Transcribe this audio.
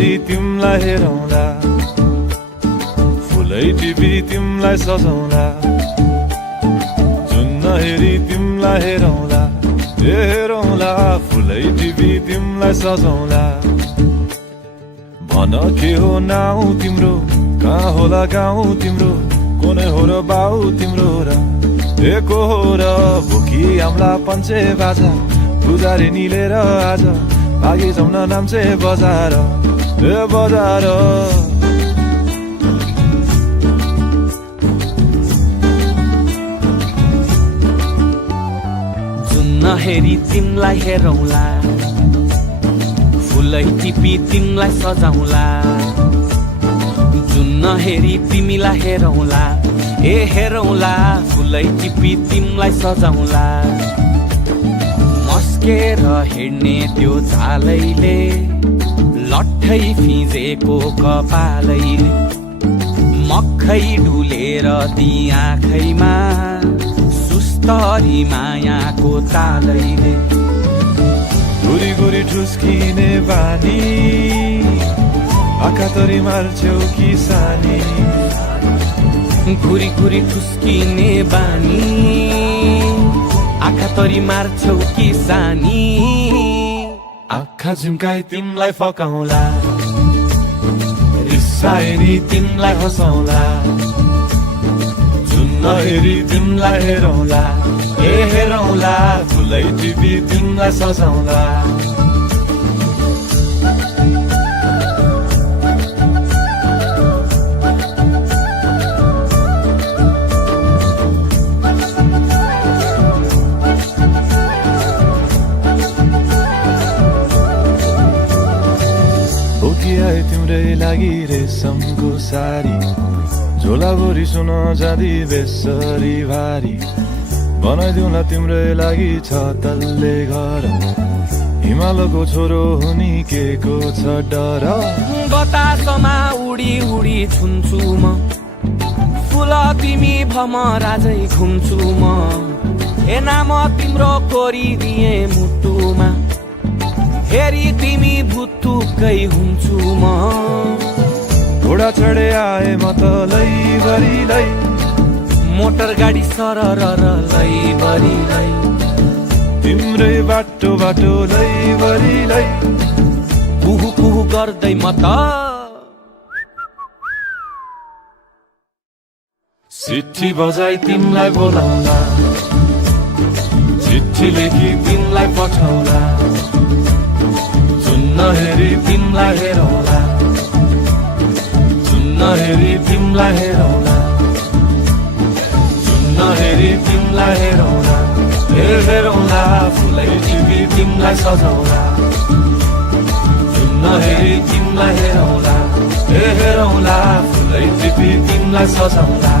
हेरी तिमलाई हेरौँला, फुलै टिपी तिमलाई सजाउँला। जुन हेरी तिमलाई हेरौँला, हेरौँला, फुलै टिपी तिमलाई सजाउँला। भन के हो नाउ तिम्रो, कहाँ होला गाउँ तिम्रो, कोनै हो र बाउ तिम्रो र एको हो र भोकी आम्ला पञ्चे बाजा, पुजारी निलेर आज भागी जाउन नाम्चे बजार, ए बजार। जुन हेरी तिमलाई हेरौँला, फुलै टिपी तिमलाई सजाउँला। जुन हेरी तिमीलाई हेरौँला, ए हेरौँला, फुलै टिपी तिमलाई सजाउँला। मस्केर हिँड्ने त्यो झालैले, लट्ठै फिजेको कपालैले, मक्खै डुलेर ती आँखैमा, सुस्तरी मायाको तालैले। गुरी गुरी ठुस्किने बानी, आँखा तरी मार्छौ कि सानी। घुरी घुरी ठुस्किने बानी, आँखा तरी मार्छौ कि सानी। आँखा झुम्काई तिमलाई फकाउँला, रिसाएरी तिमलाई हँसाउँला। जुन हेरी तिमलाई हेरौँला, ए हेरौँला, फुलै टिपी तिमलाई सजाउँला। बोकिआए तिम्रै लागि रेशमको सारी, झोलाभरि सुन जाँदी बेसरी भारी। बनाइदिउँला तिम्रै लागि छ तल्ले घर, हिमालको छोरो हुनी के को छ डर। बतासमा उडी उडी छुन्छु म, फुल तिमी भमराजै घुम्छु म। ए नाम तिम्रो कोरिदिए मुटुमा, हेरी तिमी भुत्तुकै हुन्छु म। घोडा चढे आए म त लैभरि लै, मोटर गाडी सरर लैभरि लै। तिम्रै बाटो बाटो लैभरि लै, कुहु कुहु गर्दै म त चिट्ठी बजाई तिमलाई बोलाउँला, चिट्ठी लेखी तिमलाई पठाउँला। जुन हेरी तिमलाई हेरौँला, जुन हेरी तिमलाई हेरौँला। जुन हेरी तिमलाई हेरौँला, हेरौँला, फुलै टिपी तिमलाई सजाउँला। जुन हेरी तिमलाई हेरौँला, हेरौँला, फुलै टिपी तिमलाई सजाउँला।